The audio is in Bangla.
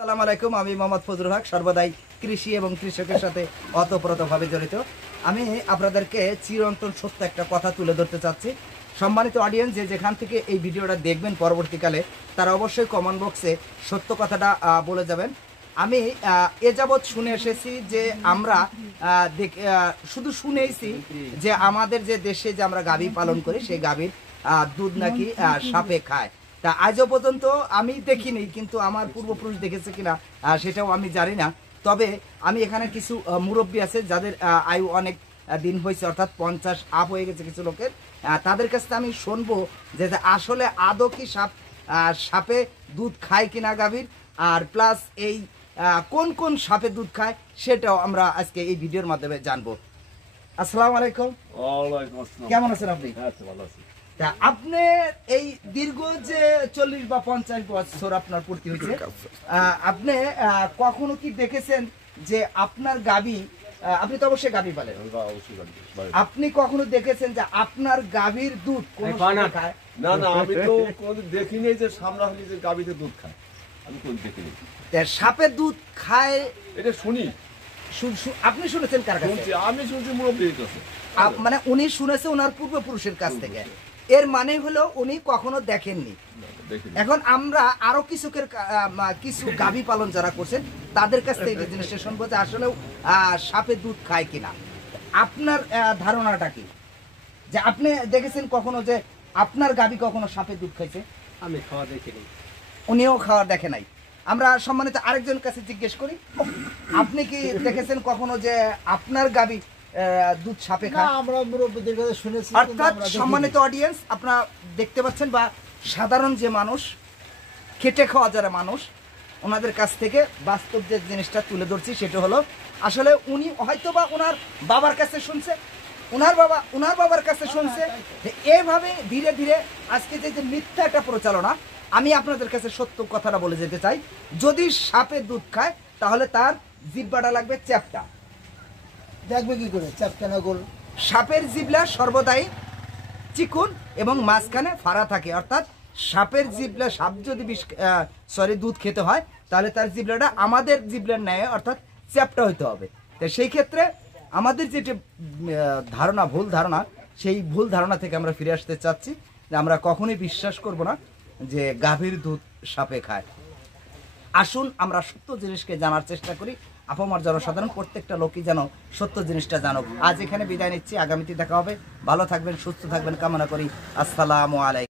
আসসালামু আলাইকুম। আমি মোহাম্মদ ফজলুল হক, সর্বদাই কৃষি এবং কৃষকের সাথে ওতপ্রোতভাবে জড়িত। আমি আপনাদেরকে চিরন্তন সত্য একটা কথা তুলে ধরতে চাচ্ছি। সম্মানিত অডিয়েন্স, যে যেখান থেকে এই ভিডিওটা দেখবেন পরবর্তীকালে, তারা অবশ্যই কমেন্ট বক্সে সত্য কথাটা বলে যাবেন। আমি এ যাবৎ শুনে এসেছি যে আমরা শুধু শুনেইছি যে আমাদের যে দেশে যে আমরা গাভী পালন করি, সেই গাভীর দুধ নাকি সাপে খায়। তা আজও পর্যন্ত আমি দেখিনি, কিন্তু আমার পূর্বপুরুষ দেখেছে কিনা সেটাও আমি জানি না। তবে আমি এখানে কিছু মুরব্বী আছে যাদের আয়ু অনেক দিন হয়েছে, অর্থাৎ 50 আপ হয়ে গেছে কিছু লোকের। তাদের কাছে আমি শুনবো যে আসলে আদৌ কি সাপে দুধ খায় কিনা গাভীর, আর প্লাস এই কোন কোন সাপে দুধ খায় সেটাও আমরা আজকে এই ভিডিওর মাধ্যমে জানবো। আসসালামু আলাইকুম। কেমন আছেন আপনি? ভালো আছি। আপনি এই দীর্ঘ যে 40 বা 50 বছর আপনার পূর্তি হয়েছে, আপনি কখনো কি দেখেছেন যে আপনার গাভী, আপনি তো অবশ্যই গাভী পালেন, আপনি কখনো দেখেছেন যে আপনার গাভীর দুধ কোন সাপে খায়? না না, আমি তো কোনদিন দেখিনি যে সামনাসামনি যে গাভীতে দুধ খায়, আমি কোন দেখিনি। সাপের দুধ খায় এটা শুনি। আপনি শুনেছেন কার কাছে? আমি শুনছি মুরব্বীর কাছে। মানে উনি শুনেছে ওনার পূর্বপুরুষের কাছ থেকে। এর মানে হলো উনি কখনো দেখেননি। এখন আমরা আরো কিছু গাভী পালন যারা করছেন তাদের কাছ থেকে এই জিনিসটা শুনবো যে আসলেও সাপে দুধ খায় কিনা। আপনার ধারণাটা কি, যে আপনি দেখেছেন কখনো যে আপনার গাভী কখনো সাপে দুধ খাইছে? আমি খাওয়া দেখিনি। উনিও খাওয়া দেখে নাই। আমরা সম্মানিত আরেকজন কাছে জিজ্ঞেস করি, আপনি কি দেখেছেন কখনো যে আপনার গাভী দুধ সাপে খায়? আমরা মুরব্বীদের কাছে শুনেছি। অর্থাৎ সম্মানিত অডিয়েন্স, আপনারা দেখতে পাচ্ছেন, বা সাধারণ যে মানুষ, খেটে খাওয়া যারা মানুষ, ওনাদের কাছ থেকে বাস্তব যে জিনিসটা তুলে ধরছি সেটা হলো আসলে উনি হয়তো বা ওনার বাবার কাছে শুনছে, ওনার বাবার কাছে শুনছে। এইভাবে ধীরে ধীরে আজকে যে মিথ্যা একটা প্রচারণা, আমি আপনাদের কাছে সত্য কথাটা বলে যেতে চাই। যদি সাপে দুধ খায় তাহলে তার জিহ্বাটা লাগবে চ্যাপ্টা। দেখবে কি করে চ্যাপ্টা না গোল? সাপের জিহ্বা সর্বদাই চিকুন এবং মাঝখানে ফাড়া থাকে। অর্থাৎ সাপের জিহ্বা, সাপ যদি দুধ খেতে হয় তাহলে তার জিহ্বাটা আমাদের জিহ্বার ন্যায় অর্থাৎ চ্যাপ্টা হইতে হবে। তো সেই ক্ষেত্রে আমাদের যেটা ধারণা, ভুল ধারণা, সেই ভুল ধারণা থেকে আমরা ফিরে আসতে চাচ্ছি যে আমরা কখনোই বিশ্বাস করব না যে গাভীর দুধ সাপে খায়। আসুন আমরা সত্য জিনিসকে জানার চেষ্টা করি। আপামর জনসাধারণ প্রত্যেকটা লোকই যেন সত্য জিনিসটা জানুক। আজ এখানে বিদায় নিচ্ছি, আগামীতে দেখা হবে। ভালো থাকবেন, সুস্থ থাকবেন কামনা করি। আসসালামু আলাইকুম।